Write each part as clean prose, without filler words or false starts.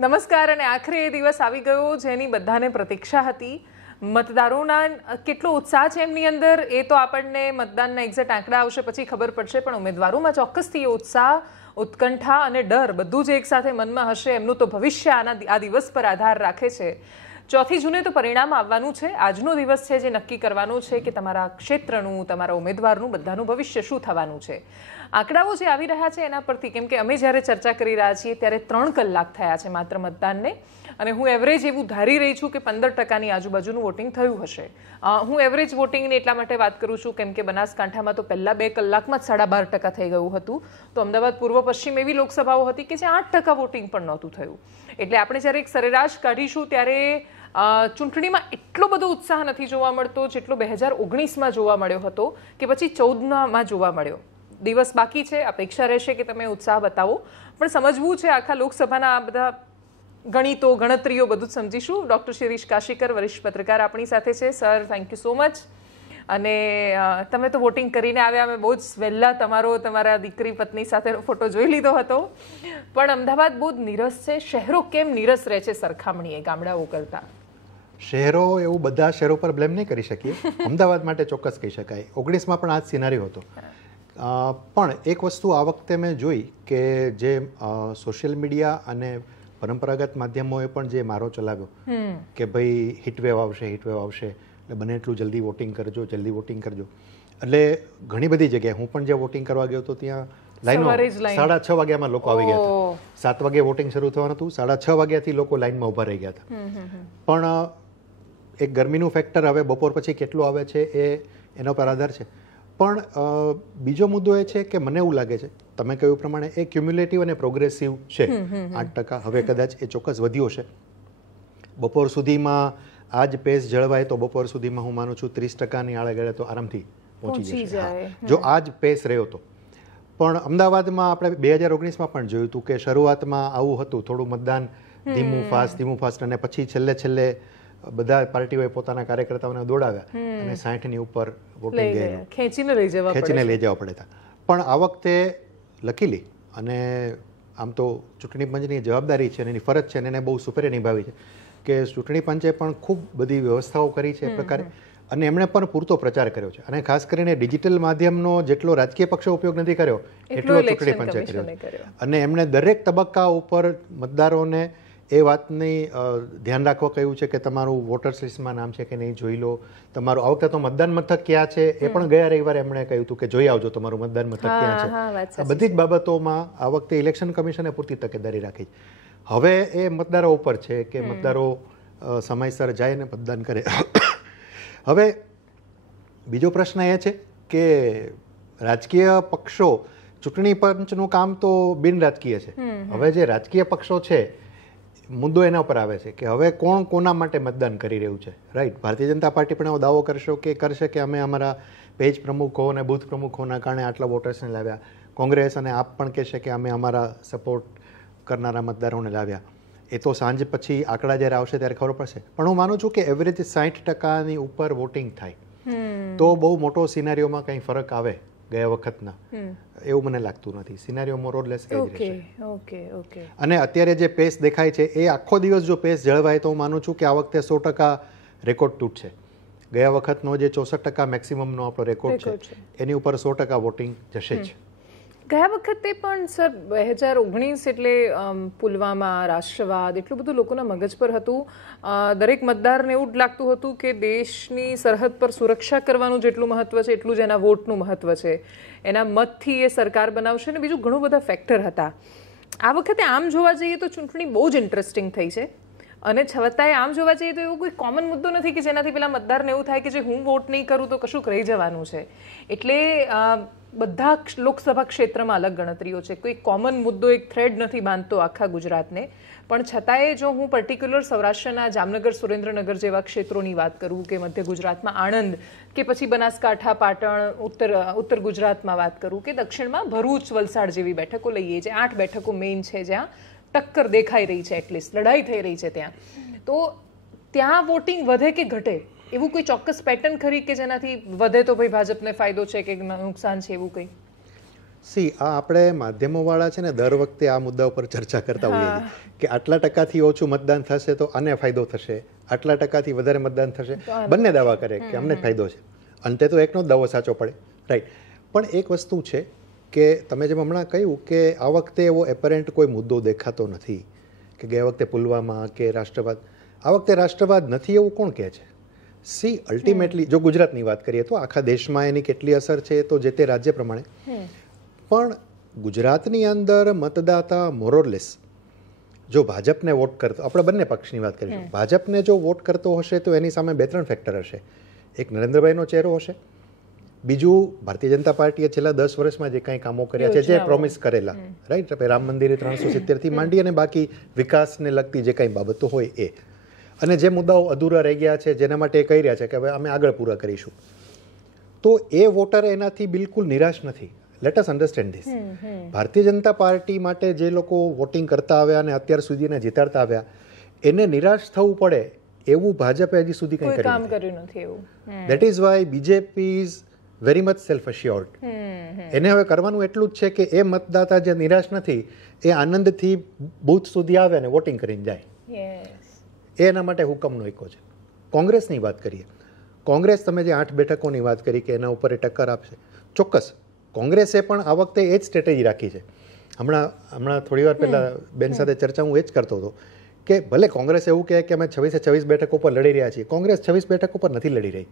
નમસ્કાર. અને આખરે એ દિવસ આવી ગયો જેની બધાને પ્રતીક્ષા હતી. મતદારોના કેટલો ઉત્સાહ છે એમની અંદર એ તો આપણને મતદાનના એક્ઝેક્ટ આંકડા આવશે પછી ખબર પડશે, પણ ઉમેદવારોમાં ચોક્કસથી એ ઉત્સાહ, ઉત્કંઠા અને ડર બધું જ એકસાથે મનમાં હશે. એમનું તો ભવિષ્ય આ દિવસ પર આધાર રાખે છે. 4 જૂને તો પરિણામ આવવાનું છે. આજનો દિવસ છે જે નક્કી કરવાનો છે કે તમારા ક્ષેત્રનું, તમારા ઉમેદવારનું, બધાનું ભવિષ્ય શું થવાનું છે. આંકડાઓ જે આવી રહ્યા છે એના પરથી, કેમ કે અમે જ્યારે ચર્ચા કરી રહ્યા છીએ ત્યારે 3 કલાક થયા છે માત્ર મતદાનને, અને હું એવરેજ એવું ધારી રહી છું કે 15%ની આજુબાજુનું વોટિંગ થયું હશે. હું એવરેજ વોટિંગની એટલા માટે વાત કરું છું કેમ કે બનાસકાંઠામાં તો પહેલા 2 કલાકમાં જ 12.5% થઈ ગયું હતું. તો અમદાવાદ પૂર્વ પશ્ચિમ એવી લોકસભાઓ હતી કે જે 8% વોટિંગ પણ નહોતું થયું. એટલે આપણે જ્યારે એક સરેરાશ કાઢીશું ત્યારે ચૂંટણીમાં એટલો બધો ઉત્સાહ નથી જોવા મળતો જેટલો 2019માં જોવા મળ્યો હતો કે પછી 14માં જોવા મળ્યો. દિવસ બાકી છે, અપેક્ષા રહેશે કે તમે ઉત્સાહ બતાવો, પણ સમજવું છે આખા લોકસભાના આ બધા ગણિતો, ગણતરીઓ બધું જ સમજીશું. ડૉક્ટર શિરીષ કાશીકર, વરિષ્ઠ પત્રકાર આપણી સાથે છે. Sir, thank you so much. અને તમે તો વોટિંગ કરીને આવ્યા, અમે બહુ જ વહેલા તમારા દીકરી પત્ની સાથેનો ફોટો જોઈ લીધો હતો, પણ અમદાવાદ બહુ જ નીરસ છે. શહેરો કેમ નીરસ રહે છે સરખામણીએ ગામડાઓ કરતા? શહેરો એવું બધા શહેરો પર બ્લેમ નહીં કરી શકીએ. અમદાવાદ માટે ચોક્કસ કહી શકાય. 19માં પણ આ જ સિનારીઓ હતો. પણ એક વસ્તુ આ વખતે મેં જોઈ કે જે સોશિયલ મીડિયા અને પરંપરાગત માધ્યમોએ પણ જે મારો ચલાવ્યો કે ભાઈ હીટવેવ આવશે એટલે બને એટલું જલ્દી વોટિંગ કરજો, એટલે ઘણી બધી જગ્યાએ હું પણ જ્યાં વોટિંગ કરવા ગયો હતો ત્યાં લાઈનો 6:30 વાગ્યામાં લોકો આવી ગયા હતા. 7 વાગે વોટિંગ શરૂ થવાનું હતું, 6:30 વાગ્યાથી લોકો લાઈનમાં ઊભા રહી ગયા હતા. પણ એક ગરમીનું ફેક્ટર હવે બપોર પછી કેટલું આવે છે એનો પર આધાર છે. પણ બીજો મુદ્દો એ છે કે મને એવું લાગે છે, તમે કહ્યું પ્રમાણે એ ક્યુમ્યુલેટિવ અને પ્રોગ્રેસિવ છે. 8% હવે કદાચ એ ચોક્કસ વધ્યો છે. બપોર સુધીમાં આ જ પેસ જળવાય તો બપોર સુધીમાં હું માનું છું 30%ની આળેગળે તો આરામથી પહોંચી જશે જો આ જ પેસ રહ્યો તો. પણ અમદાવાદમાં આપણે 2019માં પણ જોયું હતું કે શરૂઆતમાં આવું હતું, થોડું મતદાન ધીમું ફાસ્ટ અને પછી છેલ્લે બધા પાર્ટીઓએ પોતાના કાર્યકર્તાઓને દોડાવ્યા અને 60ની ઉપર વોટિંગ ગયેલું, ખેંચીને લઈ જવા પડે. પણ આ વખતે લકીલી, અને આમ તો ચૂંટણી પંચની જવાબદારી છે અને એની ફરજ છે અને એને બહુ સુપેરે નિભાવી છે કે ચૂંટણી પંચે પણ ખૂબ બધી વ્યવસ્થાઓ કરી છે એ પ્રકારે, અને એમણે પણ પૂરતો પ્રચાર કર્યો છે. અને ખાસ કરીને ડિજિટલ માધ્યમનો જેટલો રાજકીય પક્ષે ઉપયોગ નથી કર્યો એટલો ચૂંટણી પંચે કર્યો. અને એમણે દરેક તબક્કા ઉપર મતદારોને એ વાતની ધ્યાન રાખવા કહ્યું છે કે તમારું વોટર્સ લિસ્ટમાં નામ છે કે નહીં જોઈ લો, તમારું આ વખતે તો મતદાન મથક ક્યાં છે એ પણ ગયા રવિવારે એમણે કહ્યું હતું કે જોઈ આવજો તમારું મતદાન મથક ક્યાં છે. આ બધી જ બાબતોમાં આ વખતે ઇલેક્શન કમિશને પૂરતી તકેદારી રાખી. હવે એ મતદારો ઉપર છે કે મતદારો સમયસર જાય ને મતદાન કરે. હવે બીજો પ્રશ્ન એ છે કે રાજકીય પક્ષો, ચૂંટણી પંચનું કામ તો બિન રાજકીય છે. હવે જે રાજકીય પક્ષો છે મુદ્દો એના ઉપર આવે છે કે હવે કોણ કોના માટે મતદાન કરી રહ્યું છે. રાઈટ, ભારતીય જનતા પાર્ટી પણ એવો દાવો કરશે કે અમે અમારા પેજ પ્રમુખો અને બૂથ પ્રમુખોના કારણે આટલા વોટર્સને લાવ્યા. કોંગ્રેસ અને આપ પણ કહેશે કે અમે અમારા સપોર્ટ કરનારા મતદારોને લાવ્યા. એ તો સાંજ પછી આંકડા જ્યારે આવશે ત્યારે ખબર પડશે. પણ હું માનું છું કે એવરેજ 60%ની ઉપર વોટિંગ થાય તો બહુ મોટો સિનારીઓમાં કંઈ ફરક આવે ગયા વખતના એવું મને લાગતું નથી. સિનારીઓ મોર ઓર લેસ એ જ રહેશે. અને અત્યારે જે પેસ દેખાય છે એ આખો દિવસ જો પેસ જળવાય તો હું માનું છું કે આ વખતે 100% રેકોર્ડ તૂટશે. ગયા વખતનો જે 64% મેક્સિમમનો આપણો રેકોર્ડ છે એની ઉપર 100% વોટિંગ જશે જ. ગયા વખતે પણ સર 2019 એટલે પુલવામા, રાષ્ટ્રવાદ એટલું બધું લોકોના મગજ પર હતું. દરેક મતદારને એવું જ લાગતું હતું કે દેશની સરહદ પર સુરક્ષા કરવાનું જેટલું મહત્વ છે એટલું જ એના વોટનું મહત્વ છે. એના મતથી એ સરકાર બનાવશે અને બીજું ઘણું બધા ફેક્ટર હતા. આ વખતે આમ જોવા જઈએ તો ચૂંટણી બહુ જ ઇન્ટરેસ્ટિંગ થઈ છે. અને છતાંય આમ જોવા જઈએ તો એવો કોઈ કોમન મુદ્દો નથી કે જેનાથી પેલા મતદારને એવું થાય કે જે હું વોટ નહીં કરું તો કશુંક રહી જવાનું છે. એટલે બધા લોકસભા ક્ષેત્રમાં અલગ ગણતરીઓ છે. કોઈ કોમન મુદ્દો, એક થ્રેડ નથી બાંધતો આખા ગુજરાતને. પણ છતાંય જો હું પર્ટિક્યુલર સૌરાષ્ટ્રના જામનગર, સુરેન્દ્રનગર જેવા ક્ષેત્રોની વાત કરું કે મધ્ય ગુજરાતમાં આણંદ કે પછી બનાસકાંઠા, પાટણ, ઉત્તર ગુજરાતમાં વાત કરું કે દક્ષિણમાં ભરૂચ, વલસાડ જેવી બેઠકો લઈએ, જે 8 બેઠકો મેઇન છે જ્યાં ટક્કર દેખાઈ રહી છે, એટલીસ્ટ લડાઈ થઈ રહી છે ત્યાં, તો ત્યાં વોટિંગ વધે કે ઘટે એવું કોઈ ચોક્કસ પેટર્ન ખરી કે જેનાથી વધે તો ભાઈ ભાજપને ફાયદો છે કે નુકસાન છે એવું કંઈ? આ આપણે માધ્યમોવાળા છે ને દર વખતે આ મુદ્દા ઉપર ચર્ચા કરતા હોઈએ છીએ કે આટલા ટકાથી ઓછું મતદાન થશે તો આને ફાયદો થશે, આટલા ટકાથી વધારે મતદાન થશે, બંને દાવા કરે કે અમને ફાયદો છે. અંતે તો એકનો જ દાવો સાચો પડે, રાઈટ. પણ એક વસ્તુ છે કે તમે જેમ હમણાં કહ્યું કે આ વખતે એવો એપરન્ટ કોઈ મુદ્દો દેખાતો નથી કે ગયા વખતે પુલવામા કે રાષ્ટ્રવાદ. આ વખતે રાષ્ટ્રવાદ નથી એવું કોણ કહે છે? અલ્ટિમેટલી જો ગુજરાતની વાત કરીએ તો આખા દેશમાં એની કેટલી અસર છે તો જે તે રાજ્ય પ્રમાણે, પણ ગુજરાતની અંદર મતદાતા મોરલેસ જો ભાજપને વોટ કરતો, આપણે બંને પક્ષની વાત કરીશું, ભાજપને જો વોટ કરતો હશે તો એની સામે 2-3 ફેક્ટર હશે. એક નરેન્દ્રભાઈનો ચહેરો હશે, બીજું ભારતીય જનતા પાર્ટીએ છેલ્લા 10 વર્ષમાં જે કંઈ કામો કર્યા છે, જે પ્રોમિસ કરેલા, રાઈટ, રામ મંદિરે 370 થી માંડી અને બાકી વિકાસને લગતી જે કંઈ બાબતો હોય એ, અને જે મુદ્દાઓ અધૂરા રહી ગયા છે જેના માટે કહી રહ્યા છે કે હવે અમે આગળ પૂરા કરીશું, તો એ વોટર એનાથી બિલકુલ નિરાશ નથી. Let us understand this. Bharatiya Janata party માટે જે લોકો વોટિંગ કરતા આવ્યા અને અત્યાર સુધી એને જીતાડતા આવ્યા, એને નિરાશ થવું પડે એવું ભાજપે હજી સુધી કંઈ કર્યું નથી. That is why BJP is very much self assured. એને હવે કરવાનું એટલું જ છે કે એ મતદાતા જે નિરાશ નથી એ આનંદથી બૂથ સુધી આવે અને વોટિંગ કરીને જાય. એ એના માટે હુકમનો એકો છે. કોંગ્રેસની વાત કરીએ, કોંગ્રેસ તમે જે 8 બેઠકોની વાત કરી કે એના ઉપર એ ટક્કર આપશે, ચોક્કસ કોંગ્રેસે પણ આ વખતે એ જ સ્ટ્રેટેજી રાખી છે. હમણાં થોડી વાર પહેલાં બેન સાથે ચર્ચા હું એ જ કરતો હતો કે ભલે કોંગ્રેસ એવું કહે કે અમે 26 બેઠકો પર લડી રહ્યા છીએ, કોંગ્રેસ 26 બેઠકો પર નથી લડી રહી.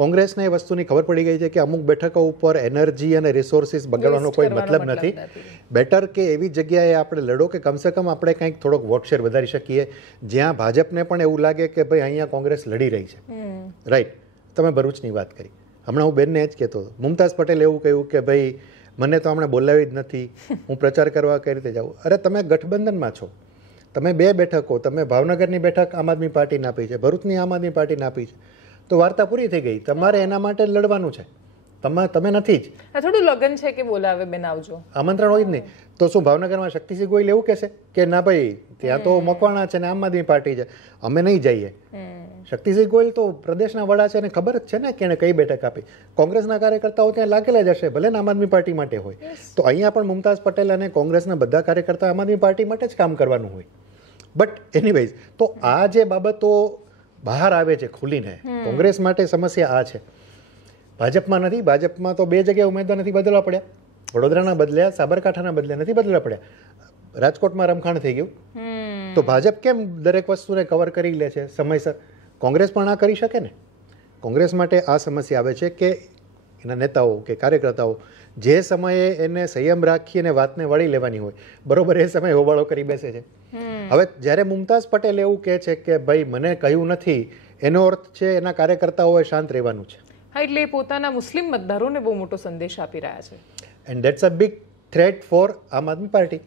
કોંગ્રેસને એ વસ્તુની ખબર પડી ગઈ છે કે અમુક બેઠકો ઉપર એનર્જી અને રિસોર્સિસ બગાડવાનો કોઈ મતલબ નથી. બેટર કે એવી જગ્યાએ આપણે લડો કે કમસે કમ આપણે કંઈક થોડોક વોટ શેર વધારી શકીએ જ્યાં ભાજપને પણ એવું લાગે કે ભાઈ અહીંયા કોંગ્રેસ લડી રહી છે, રાઈટ. તમે ભરૂચની વાત કરી, હમણાં હું બેનને જ કહેતો હતો, મુમતાઝ પટેલ એવું કહ્યું કે ભાઈ મને તો હમણાં બોલાવી જ નથી, હું પ્રચાર કરવા કઈ રીતે જાઉં. અરે તમે ગઠબંધનમાં છો, તમે 2 બેઠકો, તમે ભાવનગરની બેઠક આમ આદમી પાર્ટીને આપી છે, ભરૂચની આમ આદમી પાર્ટીને આપી છે, તો વાર્તા પૂરી થઈ ગઈ. તમારે એના માટે લડવાનું છે, તમે નથી જ. થોડું લગન છે કે બોલાવે બેન આવજો, આમંત્રણ હોય જ નહીં. તો શું ભાવનગરમાં શક્તિસિંહ ગોહિલ એવું કહેશે કે ના ભાઈ ત્યાં તો મકવાણા છે ને આમ આદમી પાર્ટી છે, અમે નહીં જઈએ? શક્તિસિંહ ગોહિલ તો પ્રદેશના વડા છે ને ખબર જ છે ને કે એને કઈ બેઠક આપી. કોંગ્રેસના કાર્યકર્તાઓ ત્યાં લાગેલા જ હશે, ભલે ને આમ આદમી પાર્ટી માટે હોય. તો અહીંયા પણ મુમતાઝ પટેલ અને કોંગ્રેસના બધા કાર્યકર્તા આમ આદમી પાર્ટી માટે જ કામ કરવાનું હોય. બટ એનીવેઝ, તો આ જે બાબતો બહાર આવે છે ખુલીને, કોંગ્રેસ માટે સમસ્યા આ છે. ભાજપમાં નથી. ભાજપમાં તો 2 જગ્યાએ ઉમેદવાર નથી બદલવા પડ્યા, વડોદરાના બદલ્યા, સાબરકાંઠાના બદલ્યા, નથી બદલવા પડ્યા. રાજકોટમાં રમખાણ થઈ ગયું. તો ભાજપ કેમ દરેક વસ્તુને કવર કરી લે છે સમયસર? કોંગ્રેસ પણ આ કરી શકે ને. કોંગ્રેસ માટે આ સમસ્યા આવે છે કે એના નેતાઓ કે કાર્યકર્તાઓ જે સમયે એને સંયમ રાખી અને વાતને વળી લેવાની હોય, બરોબર એ સમયે હોબાળો કરી બેસે છે. હવે જ્યારે મુમતાઝ પટેલ એવું કહે છે કે ભાઈ મને કહ્યું નથી, એનો અર્થ છે એના કાર્યકર્તાઓએ શાંત રહેવાનું છે. હા, એટલે પોતાના મુસ્લિમ મતદારોને બહુ મોટો સંદેશ આપી રહ્યા છે. And that's a big threat for Aam Aadmi party.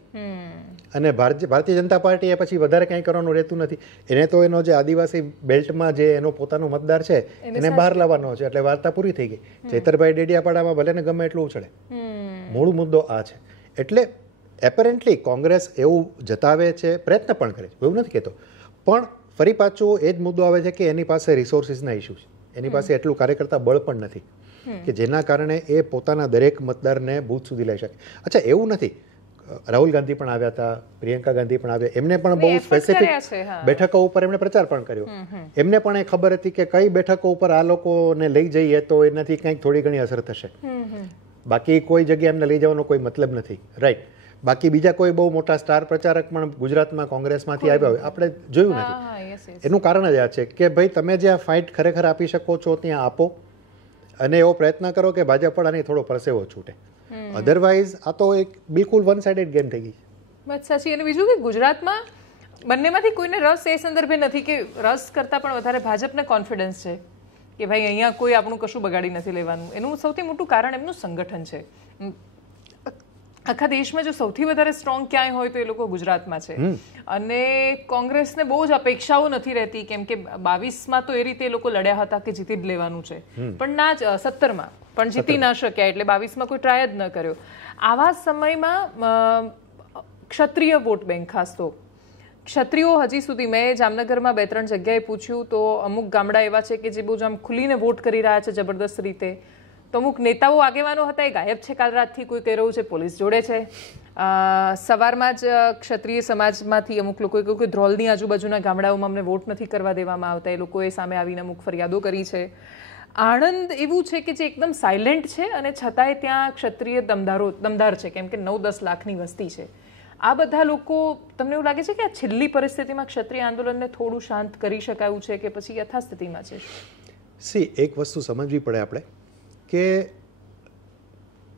અને ભારતીય જનતા પાર્ટી એ પછી વધારે કંઈ કરવાનું રહેતું નથી. એને તો એનો જે આદિવાસી બેલ્ટમાં જે એનો પોતાનો મતદાર છે એને બહાર લાવવાનો છે, એટલે વાર્તા પૂરી થઈ ગઈ. ચૈતરભાઈ ડેડિયાપાડામાં ભલે ને ગમે એટલું ઉછળે, મૂળ મુદ્દો આ છે. એટલે એપરન્ટલી કોંગ્રેસ એવું જતાવે છે, પ્રયત્ન પણ કરે છે, એવું નથી કહેતો, પણ ફરી પાછું એ જ મુદ્દો આવે છે કે એની પાસે રિસોર્સિસના ઇસ્યુ છે, એની પાસે એટલું કાર્યકર્તા બળ પણ નથી કે જેના કારણે એ પોતાના દરેક મતદારને બૂથ સુધી લઈ શકે. અચ્છા, એવું નથી, રાહુલ ગાંધી પણ આવ્યા હતા, પ્રિયંકા ગાંધી પણ આવ્યા, એમને પણ બહુ સ્પેસિફિક બેઠકો ઉપર એમણે પ્રચાર પણ કર્યો. એમને પણ એ ખબર હતી કે કઈ બેઠકો ઉપર આ લોકોને લઈ જઈએ તો એનાથી કંઈક થોડી ઘણી અસર થશે, બાકી કોઈ જગ્યાએ એમને લઈ જવાનો કોઈ મતલબ નથી, રાઈટ. બાકી બીજા કોઈ બહુ મોટા સ્ટાર પ્રચારક પણ ગુજરાતમાં કોંગ્રેસમાંથી આવ્યા હોય આપણે જોયું નથી. એનું કારણ જ આ છે કે ભાઈ તમે જ્યાં ફાઇટ ખરેખર આપી શકો છો ત્યાં આપો અને એવો પ્રયત્ન કરો કે ભાજપ વાળાની થોડો પરસેવો છૂટે. અધરવાઇઝ આ તો એક બિલકુલ વન સાઇડેડ ગેમ થઈ ગઈ. વાત સાચી. અને બીજું કે ગુજરાતમાં બંનેમાંથી કોઈને રસ એ સંદર્ભે નથી કે રસ કરતાં પણ વધારે ભાજપને કોન્ફિડન્સ છે કે ભાઈ અહીંયા કોઈ આપણું કશું બગાડી નથી લેવાનું. એનું સૌથી મોટું કારણ એમનું સંગઠન છે. આખા દેશમાં જો સૌથી વધારે સ્ટ્રોંગ ક્યાંય હોય તો એ લોકો ગુજરાતમાં છે. અને કોંગ્રેસને બહુ જ અપેક્ષાઓ નથી રહેતી, કેમ કે 22માં તો એ રીતે એ લોકો લડ્યા હતા કે જીતી જ લેવાનું છે, પણ ના જ 17માં પણ જીતી ના શક્યા, એટલે 22માં કોઈ ટ્રાય જ ન કર્યો. આવા સમયમાં ક્ષત્રિય વોટ બેંક, ખાસ તો ક્ષત્રિયો હજી સુધી, મેં જામનગરમાં 2-3 જગ્યાએ પૂછ્યું તો અમુક ગામડા એવા છે કે જે બહુ જ આમ ખુલીને વોટ કરી રહ્યા છે જબરદસ્ત રીતે. તો અમુક નેતાઓ આગેવાનો હતા એ ગાયબ છે કાલ રાતથી, કોઈ કહી રહ્યું છે પોલીસ જોડે છે. સવારમાં જ ક્ષત્રિય સમાજમાંથી અમુક લોકોએ કહ્યું કે ધ્રોલની આજુબાજુના ગામડાઓમાં અમને વોટ નથી કરવા દેવામાં આવતા, એ લોકોએ સામે આવીને અમુક ફરિયાદો કરી છે. આણંદ એવું છે કે જે એકદમ સાયલેન્ટ છે અને છતાંય ત્યાં ક્ષત્રિય દમદાર છે, કેમ કે 9-10 લાખની વસ્તી છે. આ બધા લોકો, તમને એવું લાગે છે કે આ છેલ્લી પરિસ્થિતિમાં ક્ષત્રિય આંદોલનને થોડું શાંત કરી શકાયું છે કે પછી યથાસ્થિતિમાં છે? એક વસ્તુ સમજવી પડે આપણે કે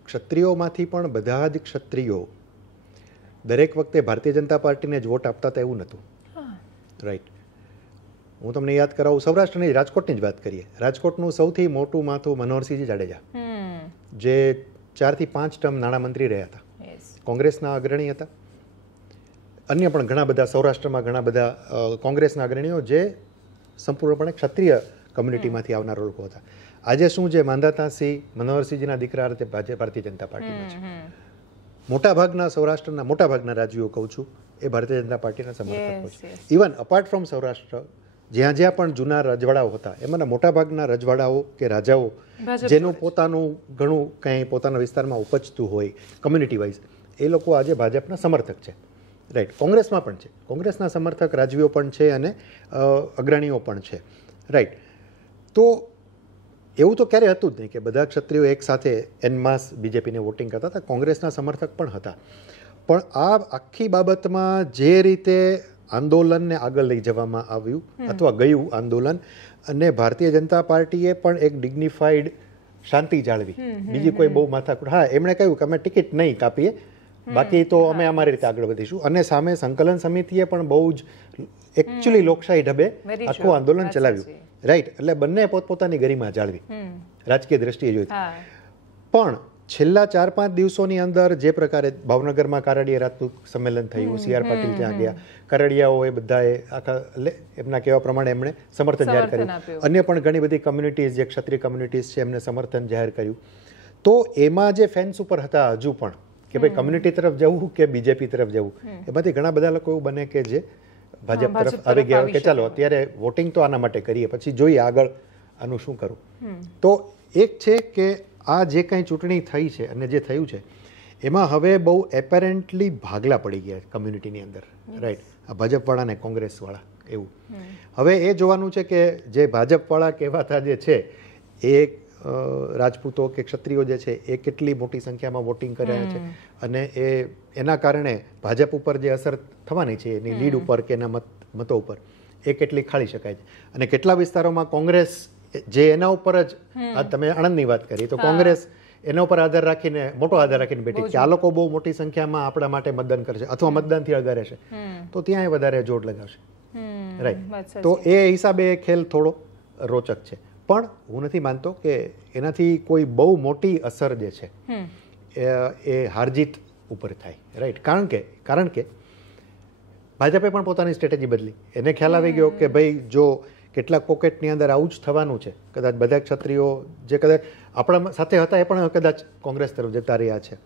ક્ષત્રિયોમાંથી પણ બધા જ ક્ષત્રિયો દરેક વખતે ભારતીય જનતા પાર્ટીને જ વોટ આપતા હતા એવું નહોતું. રાઈટ. હું તમને યાદ કરાવું, સૌરાષ્ટ્રની રાજકોટની જ વાત કરીએ. રાજકોટનું સૌથી મોટું માથું મનોહરસિંહજી જાડેજા, જે 4 થી 5 ટર્મ નાણામંત્રી રહ્યા હતા, કોંગ્રેસના અગ્રણી હતા. અન્ય પણ ઘણા બધા સૌરાષ્ટ્રમાં ઘણા બધા કોંગ્રેસના અગ્રણીઓ જે સંપૂર્ણપણે ક્ષત્રિય કમ્યુનિટીમાંથી આવનારા લોકો હતા. આજે શું છે, માંધાતાસિંહ મનોહરસિંહજીના દીકરા રીતે ભારતીય જનતા પાર્ટીમાં છે. મોટાભાગના સૌરાષ્ટ્રના મોટાભાગના રાજવીઓ કહું છું એ ભારતીય જનતા પાર્ટીના સમર્થકો છે. ઇવન અપાર્ટ ફ્રોમ સૌરાષ્ટ્ર, જ્યાં જ્યાં પણ જૂના રજવાડાઓ હતા એમાંના મોટાભાગના રજવાડાઓ કે રાજાઓ જેનું પોતાનું ઘણું કંઈ પોતાના વિસ્તારમાં ઉપજતું હોય કમ્યુનિટી વાઇઝ, એ લોકો આજે ભાજપના સમર્થક છે. રાઈટ. કોંગ્રેસમાં પણ છે, કોંગ્રેસના સમર્થક રાજવીઓ પણ છે અને અગ્રણીઓ પણ છે. રાઈટ. તો એવું તો ક્યારે હતું જ નહીં કે બધા ક્ષત્રિયો એક સાથે એન માસ બીજેપીને વોટિંગ કરતા હતા. કોંગ્રેસના સમર્થક પણ હતા. પણ આ આખી બાબતમાં જે રીતે આંદોલનને આગળ લઈ જવામાં આવ્યું અથવા ગયું આંદોલન, અને ભારતીય જનતા પાર્ટીએ પણ એક ડિગ્નિફાઈડ શાંતિ જાળવી, બીજી કોઈ બહુ માથાકૂટ, હા એમણે કહ્યું કે અમે ટિકિટ નહીં કાપીએ, બાકી તો અમે અમારી રીતે આગળ વધીશું. અને સામે સંકલન સમિતિએ પણ બહુ જ એકચ્યુઅલી લોકશાહી ઢબે આખું આંદોલન ચલાવ્યું. રાઈટ. એટલે બંને પોતપોતાની ગરિમા જાળવી રાજકીય દ્રષ્ટિએ જોઈ. પણ છેલ્લા 4-5 દિવસોની અંદર જે પ્રકારે ભાવનગરમાં કારડીયા રાજપૂત સંમેલન થયું, CR પાટીલ ત્યાં ગયા, કારડિયાઓ એ બધાએ આખા એમના કહેવા પ્રમાણે એમણે સમર્થન જાહેર કર્યું. અન્ય પણ ઘણી બધી કમ્યુનિટીઝ જે ક્ષત્રિય કમ્યુનિટીઝ છે એમને સમર્થન જાહેર કર્યું. તો એમાં જે ફેન્સ ઉપર હતા હજુ પણ કે ભાઈ કમ્યુનિટી તરફ જવું કે બીજેપી તરફ જવું, એમાંથી ઘણા બધા લોકો એવું બને કે જે ભાજપ તરફ આવી ગયા કે ચાલો અત્યારે વોટિંગ તો આના માટે કરીએ, પછી જોઈએ આગળ આનું શું કરવું. તો એક છે કે આ જે કંઈ ચૂંટણી થઈ છે અને જે થયું છે એમાં હવે બહુ એપેરેન્ટલી ભાગલા પડી ગયા કમ્યુનિટીની અંદર. રાઈટ. આ ભાજપવાળા ને કોંગ્રેસવાળા એવું. હવે એ જોવાનું છે કે જે ભાજપવાળા કહેવાતા જે છે એ રાજપૂતો કે ક્ષત્રિયો જે છે એ કેટલી મોટી સંખ્યામાં વોટિંગ કર્યા છે અને એના કારણે ભાજપ ઉપર જે અસર થવાની છે એની લીડ ઉપર કે એના મતો ઉપર એ કેટલી ખાળી શકાય છે. અને કેટલા વિસ્તારોમાં કોંગ્રેસ જે એના ઉપર જ, આ તમે આણંદની વાત કરી તો કોંગ્રેસ એના ઉપર આધાર રાખીને મોટો આધાર રાખીને બેઠી કે આ લોકો બહુ મોટી સંખ્યામાં આપણા માટે મતદાન કરશે અથવા મતદાનથી અગા રહેશે તો ત્યાં વધારે જોર લગાવશે. રાઈટ. તો એ હિસાબે ખેલ થોડો રોચક છે. પણ હું નથી માનતો કે એનાથી કોઈ બહુ મોટી અસર જે છે એ હારજીત ઉપર થાય. રાઈટ. કારણ કે ભાજપે પણ પોતાની સ્ટ્રેટેજી બદલી. એને ખ્યાલ આવી ગયો કે ભાઈ જો કેટલાક પોકેટની અંદર આવું જ થવાનું છે, કદાચ બધા ક્ષત્રિયો જે કદાચ આપણા સાથે હતા એ પણ કદાચ કોંગ્રેસ તરફ જતા રહ્યા છે,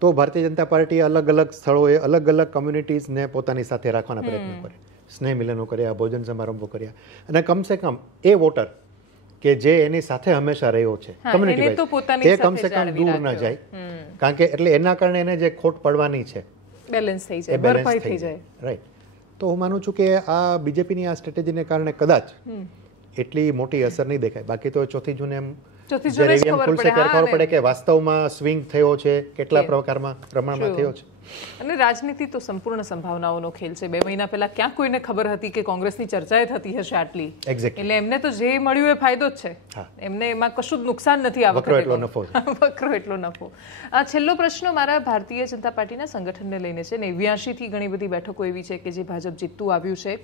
તો ભારતીય જનતા પાર્ટીએ અલગ અલગ સ્થળોએ અલગ અલગ કમ્યુનિટીઝને પોતાની સાથે રાખવાના પ્રયત્નો કર્યા, સ્નેહ મિલનો કર્યા, ભોજન સમારંભો કર્યા, અને કમસે કમ એ વોટર કે જે એની સાથે હંમેશા રહ્યો છે કમ્યુનિટી એ કમસે કમ દૂર ન જાય. કારણ કે એટલે એના કારણે એને જે ખોટ પડવાની છે બેલેન્સ થઈ જાય, ભરપાઈ થઈ જાય. રાઈટ. તો હું માનું છું કે આ બીજેપીની આ સ્ટ્રેટેજીને કારણે કદાચ એટલી મોટી અસર નહીં દેખાય. બાકી તો 4 જૂને એમ ખબર પડે કે વાસ્તવમાં સ્વિંગ થયો છે, કેટલા પ્રમાણમાં થયો છે. અને રાજનીતિ તો સંપૂર્ણ સંભાવનાઓનો ખેલ છે. 2 મહિના પહેલા ક્યાં કોઈને ખબર હતી કે કોંગ્રેસની ચર્ચાએ થતી હશે આટલી? એટલે એમને તો જે મળ્યું એ ફાયદો જ છે, એમને એમાં કશું જ નુકસાન નથી. આ વખતે વકરો એટલો નફો. આ છેલ્લો પ્રશ્ન મારા ભારતીય જનતા પાર્ટીના સંગઠનને લઈને છે. 89 થી ઘણી બધી બેઠકો એવી છે કે જે ભાજપ જીતતું આવ્યું છે.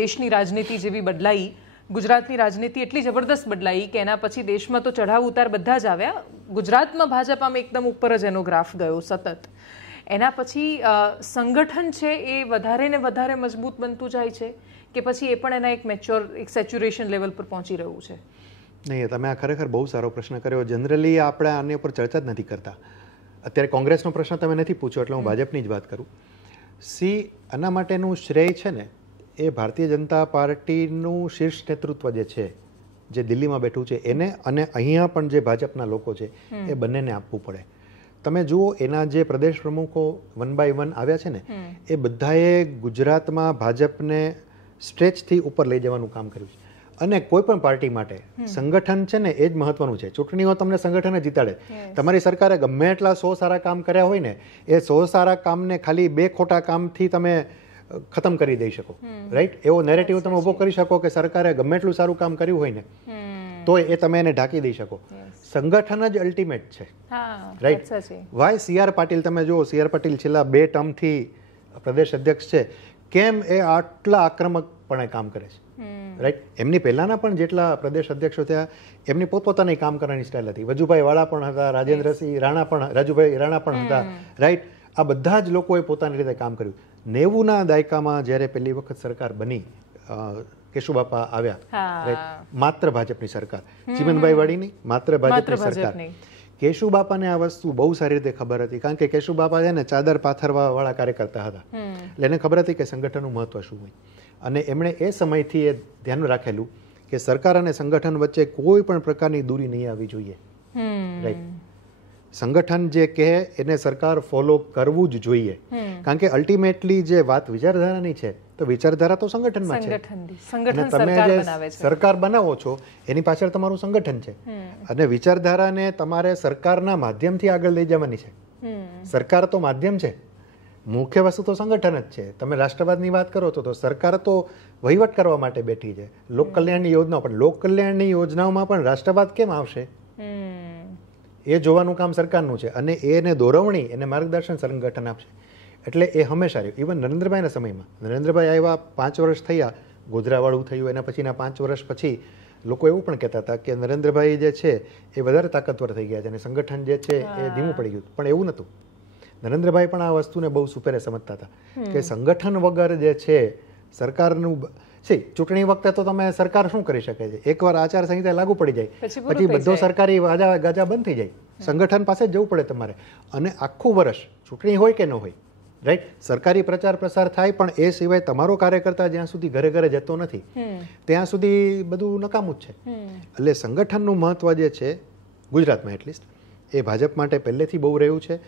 દેશની રાજનીતિ જેવી બદલાઈ, ગુજરાતની રાજનીતિ એટલી જબરદસ્ત બદલાઈ કે એના પછી દેશમાં તો ચઢાવ ઉતાર બધા જ આવ્યા. ગુજરાતમાં ભાજપ આમ એકદમ ઉપર જ એનો ગ્રાફ ગયો સતત. એના પછી સંગઠન છે એ વધારે ને વધારે મજબૂત બનતું જાય છે કે પછી એ પણ એના એક સેચ્યુરેશન લેવલ પર પહોંચી રહ્યું છે? નહીં, તમે આ ખરેખર બહુ સારો પ્રશ્ન કર્યો. જનરલી આપણે આની ઉપર ચર્ચા જ નથી કરતા. અત્યારે કોંગ્રેસનો પ્રશ્ન તમે નથી પૂછ્યો એટલે હું ભાજપની જ વાત કરું. આના માટેનું શ્રેય છે ને એ ભારતીય જનતા પાર્ટીનું શીર્ષ નેતૃત્વ જે છે જે દિલ્હીમાં બેઠું છે એને અને અહીંયા પણ જે ભાજપના લોકો છે એ બંનેને આપવું પડે. તમે જુઓ એના જે પ્રદેશ પ્રમુખો 1 by 1 આવ્યા છે ને એ બધાએ ગુજરાતમાં ભાજપને સ્ટ્રેચથી ઉપર લઈ જવાનું કામ કર્યું છે. અને કોઈ પણ પાર્ટી માટે સંગઠન છે ને એ જ મહત્વનું છે. ચૂંટણીઓ તમને સંગઠન જ જીતાડે. તમારી સરકારે ગમે એટલા 100 સારા કામ કર્યા હોય ને એ 100 સારા કામને ખાલી 2 ખોટા કામથી તમે ખતમ કરી દઈ શકો. રાઈટ? એવો નેરેટિવ તમે ઉભો કરી શકો કે સરકારે ગમે એટલું સારું કામ કર્યું હોય ને તો એ તમે એને ઢાંકી દઈ શકો. સંગઠન જ અલ્ટિમેટ છે. રાઈટ? વાય CR પાટીલ તમે જુઓ, CR પાટીલ છેલ્લા 2 ટર્મથી પ્રદેશ અધ્યક્ષ છે, કેમ એ આટલા આક્રમકપણે કામ કરે છે? રાઈટ? એમની પહેલાના પણ જેટલા પ્રદેશ અધ્યક્ષો થયા એમની પોતપોતાની કામ કરવાની સ્ટાઇલ હતી. વજુભાઈ વાળા પણ હતા, રાજુભાઈ રાણા પણ હતા. રાઈટ? આ બધા જ લોકોએ પોતાની રીતે કામ કર્યું. 90ના દાયકામાં જ્યારે પહેલી વખત સરકાર બની, કેશુબાપા આવ્યા, માત્ર ભાજપની સરકાર, ચીમનભાઈ વાળીની માત્ર ભાજપની સરકાર. કેશુબાપાને આ વસ્તુ બહુ સારી રીતે ખબર હતી, કારણ કે કેશુબાપા છે ને ચાદર પાથરવા વાળા કાર્યકર્તા હતા. એટલે એને ખબર હતી કે સંગઠનનું મહત્વ શું હોય. અને એમણે એ સમયથી એ ધ્યાન રાખેલું કે સરકાર અને સંગઠન વચ્ચે કોઈ પણ પ્રકારની દૂરી નહીં આવવી જોઈએ. રાઈટ? સંગઠન જે કહે એને સરકાર ફોલો કરવું જ જોઈએ, કારણ કે અલ્ટિમેટલી જે વાત વિચારધારાની છે તો વિચારધારા તો સંગઠનમાં છે. અને તમે જે સરકાર બનાવો છો એની પાછળ તમારું સંગઠન છે અને વિચારધારાને તમારે સરકારના માધ્યમથી આગળ લઈ જવાની છે. સરકાર તો માધ્યમ છે, મુખ્ય વસ્તુ તો સંગઠન જ છે. તમે રાષ્ટ્રવાદની વાત કરો તો સરકાર તો વહીવટ કરવા માટે બેઠી છે, લોક કલ્યાણની યોજનાઓ, પણ લોક કલ્યાણની યોજનાઓમાં પણ રાષ્ટ્રવાદ કેમ આવશે એ જોવાનું કામ સરકારનું છે. અને એને દોરવણી, એને માર્ગદર્શન સંગઠન આપશે. એટલે એ હંમેશા રહ્યું. ઇવન નરેન્દ્રભાઈના સમયમાં, નરેન્દ્રભાઈ આવ્યા 5 વર્ષ થયા, ગોધરાવાળું થયું, એના પછીના 5 વર્ષ પછી લોકો એવું પણ કહેતા હતા કે નરેન્દ્રભાઈ જે છે એ વધારે તાકાતવર થઈ ગયા છે અને સંગઠન જે છે એ ધીમું પડી ગયું. પણ એવું નહોતું. નરેન્દ્રભાઈ પણ આ વસ્તુને બહુ સુપેરે સમજતા હતા કે સંગઠન વગર જે છે સરકારનું ચૂંટણી વખતે તો તમે સરકાર શું કરી શકે છે? એકવાર આચાર સંહિતા લાગુ પડી જાય પછી બધો સરકારી ગાજા બંધ થઈ જાય. સંગઠન પાસે જવું પડે તમારે. અને આખું વર્ષ ચૂંટણી હોય કે ન હોય, રાઈટ, સરકારી પ્રચાર પ્રસાર થાય, પણ એ સિવાય તમારો કાર્યકર્તા જ્યાં સુધી ઘરે ઘરે જતો નથી ત્યાં સુધી બધું નકામું જ છે. એટલે સંગઠનનું મહત્વ જે છે ગુજરાતમાં એટલીસ્ટ એ ભાજપ માટે પહેલેથી બહુ રહ્યું છે.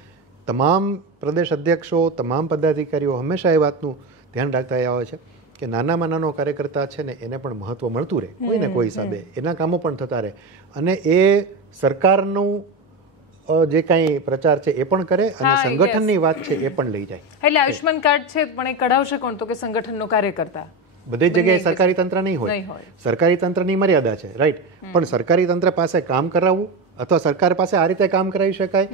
તમામ પ્રદેશ અધ્યક્ષો, તમામ પદાધિકારીઓ હંમેશા એ વાતનું ધ્યાન રાખતા આવ્યા હોય છે કે નાનામાં નાનો કાર્યકર્તા છે ને એને પણ મહત્વ મળતું રહે, કોઈ ને કોઈ હિસાબે એના કામો પણ થતા રહે અને એ સરકારનું જે કાંઈ પ્રચાર છે એ પણ કરે અને સંગઠનની વાત છે એ પણ લઈ જાય. એટલે આયુષ્માન કાર્ડ છે પણ એ કઢાવશે કોણ? તો કે સંગઠનનો કાર્યકર્તા. બધી જગ્યાએ સરકારી તંત્ર નહીં હોય. સરકારી તંત્રની મર્યાદા છે, રાઈટ, પણ સરકારી તંત્ર પાસે કામ કરાવવું અથવા સરકાર પાસે આ રીતે કામ કરાવી શકાય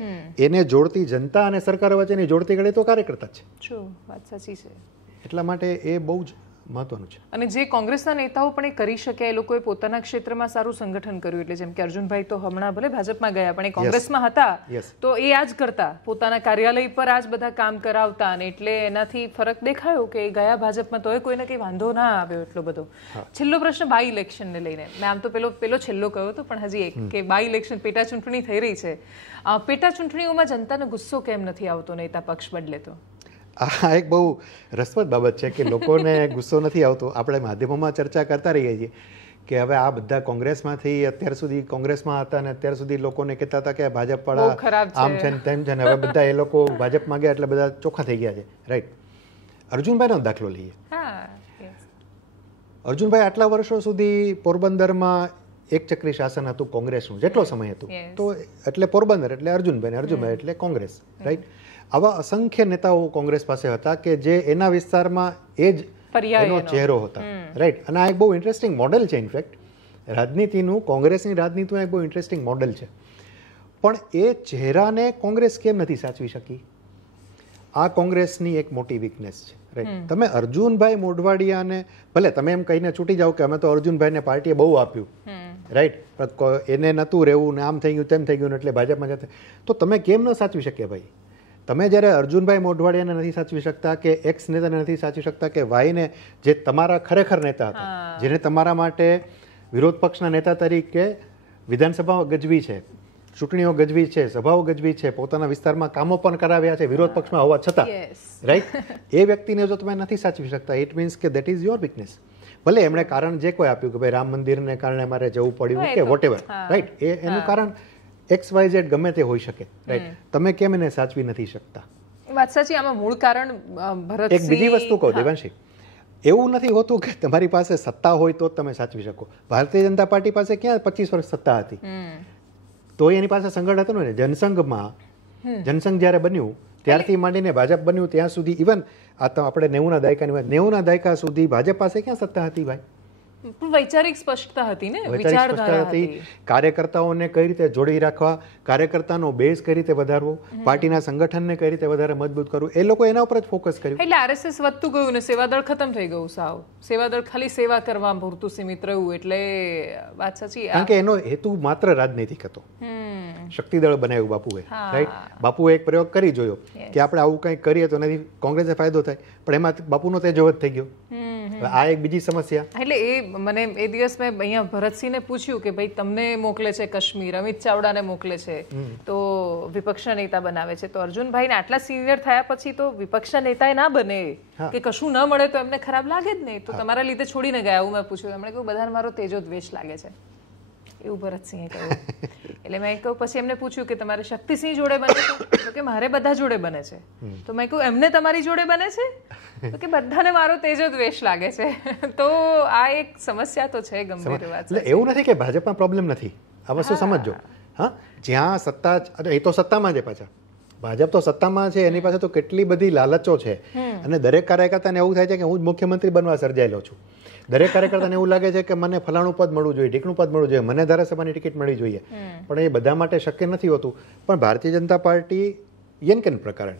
એને જોડતી જનતા અને સરકાર વચ્ચેની જોડતી કડી તો કાર્યકર્તા છે. વાત સાચી છે. એટલા માટે એ બહુ જ મહત્વનું છે. અને જે કોંગ્રેસના નેતાઓ પણ એ કરી શકે, એ લોકોએ પોતાના ક્ષેત્રમાં સારું સંગઠન કર્યું. એટલે જેમ કે અર્જુનભાઈ તો હમણાં ભલે ભાજપમાં ગયા પણ એ કોંગ્રેસમાં હતા તો એ આ જ કરતા, પોતાના કાર્યાલય પર આ જ બધા કામ કરાવતા અને એટલે એનાથી ફરક દેખાયો કે ગયા ભાજપમાં તોય કોઈને કંઈ વાંધો ના આવ્યો એટલો બધો. છેલ્લો પ્રશ્ન બાય ઇલેક્શનને લઈને. મેં આમ તો પેલો છેલ્લો કહ્યો હતો પણ હજી એક કે બાય ઇલેક્શન, પેટા ચૂંટણી થઈ રહી છે. પેટા ચૂંટણીઓમાં જનતાનો ગુસ્સો કેમ નથી આવતો નેતા પક્ષ બદલે તો? આ એક બહુ રસપ્રદ બાબત છે કે લોકોને ગુસ્સો નથી આવતો. આપણે માધ્યમોમાં ચર્ચા કરતા રહીએ છીએ કે હવે આ બધા કોંગ્રેસમાંથી અત્યાર સુધી કોંગ્રેસમાં હતા અને અત્યાર સુધી લોકોને કહેતા હતા કે ભાજપ વાળા આમ છે ને તેમ છે ને હવે બધા એ લોકો ભાજપમાં ગયા એટલે બધા ચોખ્ખા થઈ ગયા છે, રાઈટ. અર્જુનભાઈનો દાખલો લઈએ. અર્જુનભાઈ આટલા વર્ષો સુધી પોરબંદરમાં એક ચક્રી શાસન હતું કોંગ્રેસનું, જેટલો સમય હતું તો એટલે પોરબંદર એટલે અર્જુનભાઈ એટલે કોંગ્રેસ, રાઈટ. આવા અસંખ્ય નેતાઓ કોંગ્રેસ પાસે હતા કે જે એના વિસ્તારમાં એ જ એનો ચહેરો હતા, રાઈટ. અને આ એક બહુ ઇન્ટરેસ્ટિંગ મોડેલ છે. ઇનફેક્ટ રાજનીતિનું, કોંગ્રેસની રાજનીતિનું એક બહુ ઇન્ટરેસ્ટિંગ મોડેલ છે. પણ એ ચહેરાને કોંગ્રેસ કેમ નથી સાચવી શકી? આ કોંગ્રેસની એક મોટી વીકનેસ છે, રાઈટ. તમે અર્જુનભાઈ મોઢવાડિયાને ભલે તમે એમ કહીને છૂટી જાઓ કે અમે તો અર્જુનભાઈને પાર્ટીએ બહુ આપ્યું, રાઈટ, એને નહોતું રહેવું ને આમ થઈ ગયું તેમ થઈ ગયું એટલે ભાજપમાં જતા, તો તમે કેમ ન સાચવી શકીએ ભાઈ? તમે જ્યારે અર્જુનભાઈ મોઢવાડિયાને નથી સાચવી શકતા કે એક્સ નેતાને નથી સાચવી શકતા કે વાયને, જે તમારા ખરેખર નેતા હતા, જેને તમારા માટે વિરોધ પક્ષના નેતા તરીકે વિધાનસભાઓ ગજવી છે, ચૂંટણીઓ ગજવી છે, સભાઓ ગજવી છે, પોતાના વિસ્તારમાં કામો પણ કરાવ્યા છે વિરોધ પક્ષમાં હોવા છતાં, રાઈટ, એ વ્યક્તિને જો તમે નથી સાચવી શકતા, ઇટ મીન્સ કે દેટ ઇઝ યોર વીકનેસ. ભલે એમણે કારણ જે કોઈ આપ્યું કે ભાઈ રામ મંદિરને કારણે મારે જવું પડ્યું કે વોટ એવર, રાઈટ, એનું કારણ XYZ ગમે તે હોઈ શકે, રાઈટ. તમે કેમ એને સાચવી નથી શકતા? વાત સાચી. આમાં મૂળ કારણ ભરતસિંહ, એક બીજી વસ્તુ કહું દેવાંશી, એવું નથી હોતું કે તમારી પાસે સત્તા હોય તો જ તમે સાચવી શકો. ભારતીય જનતા પાર્ટી પાસે ક્યાં 25 વર્ષ સત્તા હતી, તો એની પાસે સંગઠન હતું ને. જનસંઘમાં જનસંઘ જ્યારે બન્યું ત્યારથી માંડીને ભાજપ બન્યું ત્યાં સુધી, ઇવન આ તો આપણે 90ના દાયકાની વાત, 90ના દાયકા સુધી ભાજપ પાસે ક્યાં સત્તા હતી ભાઈ? વૈચારિક સ્પષ્ટતા હતી ને, વૈચારિક વિચારધારા સ્પષ્ટતા હતી. કાર્યકર્તાઓને કઈ રીતે જોડી રાખવા, કાર્યકર્તાનો બેઝ કઈ રીતે વધારવો, પાર્ટીના સંગઠનને કઈ રીતે વધારે મજબૂત કરવું, એ લોકો એના ઉપર જ ફોકસ કર્યું. એટલે RSS વધતું ગયું ને સેવાદળ ખતમ થઈ ગયું સાવ. સેવાદળ ખાલી સેવા કરવા પૂરતું સીમિત રહ્યું. એટલે વાત સાચી, કારણ કે એનો હેતુ માત્ર રાજનૈતિક હતો. શક્તિદળ બનાવ્યું બાપુએ, રાઈટ. બાપુએ એક પ્રયોગ કરી જોયો કે આપણે આવું કંઈક કરીએ તો નથી કોંગ્રેસને ફાયદો થાય, પણ એમાં બાપુનો તેજોવધ થઈ ગયો. આ એક બીજી સમસ્યા. એટલે મને એ દિવસ મેં અહીંયા ભરતસિંહને પૂછ્યું કે ભાઈ તમને મોકલે છે કાશ્મીર, અમિત ચાવડાને મોકલે છે તો વિપક્ષના નેતા બનાવે છે, તો અર્જુનભાઈને આટલા સિનિયર થયા પછી તો વિપક્ષના નેતાએ ના બને કે કશું ન મળે તો એમને ખરાબ લાગે જ નહીં, તો તમારા લીધે છોડીને ગયા. એવું મેં પૂછ્યું. એમણે કહ્યું બધાને મારો તેજો દ્વેષ લાગે છે, એવું ભરતસિંહે કહ્યું. એટલે મેં કહ્યું, પછી એમને પૂછ્યું કે તમારે શક્તિસિંહ જોડે બને છે? તો કે મારે બધા જોડે બને છે. તો મેં કહ્યું એમને તમારી જોડે બને છે? તો કે બધાને મારો તેજો દ્વેષ લાગે છે. તો આ એક સમસ્યા તો છે ગંભીર વાત. એટલે એવું નથી કે ભાજપમાં પ્રોબ્લેમ નથી, આ વસ્તુ સમજજો. હા, જ્યાં સત્તા, એ તો સત્તામાં છે પાછા. ભાજપ તો સત્તામાં છે, એની પાસે તો કેટલી બધી લાલચો છે. અને દરેક કાર્યકર્તાને એવું થાય છે કે હું જ મુખ્યમંત્રી બનવા સર્જાયેલો છું. દરેક કાર્યકર્તાને એવું લાગે છે કે મને ફલાણું પદ મળવું જોઈએ, ઢીકણું પદ મળવું જોઈએ, મને ધારાસભાની ટિકિટ મળવી જોઈએ. પણ એ બધા માટે શક્ય નથી હોતું. પણ ભારતીય જનતા પાર્ટી યન કેન પ્રકારે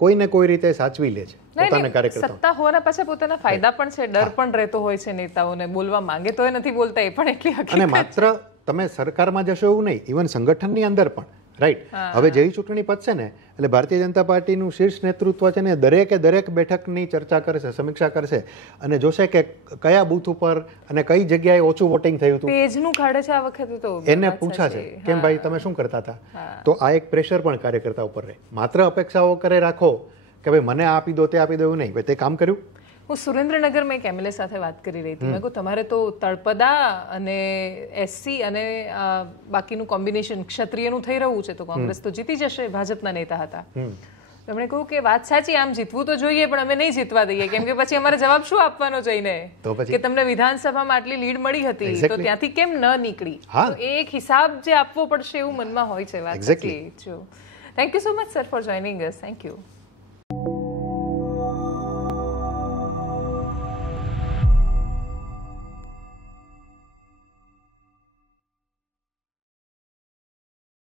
કોઈને કોઈ રીતે સાચવી લે છે પોતાના કાર્યકર્તાઓ. સત્તા હોવાના પાછા પોતાના ફાયદા પણ છે, ડર પણ રહેતો હોય છે નેતાઓને. બોલવા માંગે તો એ નથી બોલતા, એ પણ એટલી હકીકત. અને માત્ર તમે સરકારમાં જશો એવું નહીં, ઇવન સંગઠનની અંદર પણ, રાઈટ. હવે જેવી ચૂંટણી પતશે ને એટલે ભારતીય જનતા પાર્ટીનું શીર્ષ નેતૃત્વ છે ને દરેક બેઠકની ચર્ચા કરશે, સમીક્ષા કરશે અને જોશે કે કયા બૂથ ઉપર અને કઈ જગ્યાએ ઓછું વોટિંગ થયું હતું. પેજનું કાઢે છે આ વખતે તો. એને પૂછાશે કેમ ભાઈ તમે શું કરતા હતા. તો આ એક પ્રેશર પણ કાર્યકર્તા ઉપર રહે. માત્ર અપેક્ષાઓ કરે રાખો કે ભાઈ મને આપી દો તે આપી દો, એવું નહીં. તે કામ કર્યું. હું સુરેન્દ્રનગરમાં એક MLA સાથે વાત કરી રહી હતી. મેં કહ્યું તમારે તો તળપદા અને SC અને બાકીનું કોમ્બિનેશન ક્ષત્રિયનું થઈ રહ્યું છે, તો કોંગ્રેસ તો જીતી જશે. ભાજપના નેતા હતા. એમણે કહ્યું કે વાત સાચી, આમ જીતવું તો જોઈએ પણ અમે નહીં જીતવા દઈએ, કેમ કે પછી અમારે જવાબ શું આપવાનો જઈને કે તમને વિધાનસભામાં આટલી લીડ મળી હતી તો ત્યાંથી કેમ ન નીકળી. તો એ એક હિસાબ જે આપવો પડશે એવું મનમાં હોય છે. વાત સાચી. Thank you so much sir for joining us. Thank you.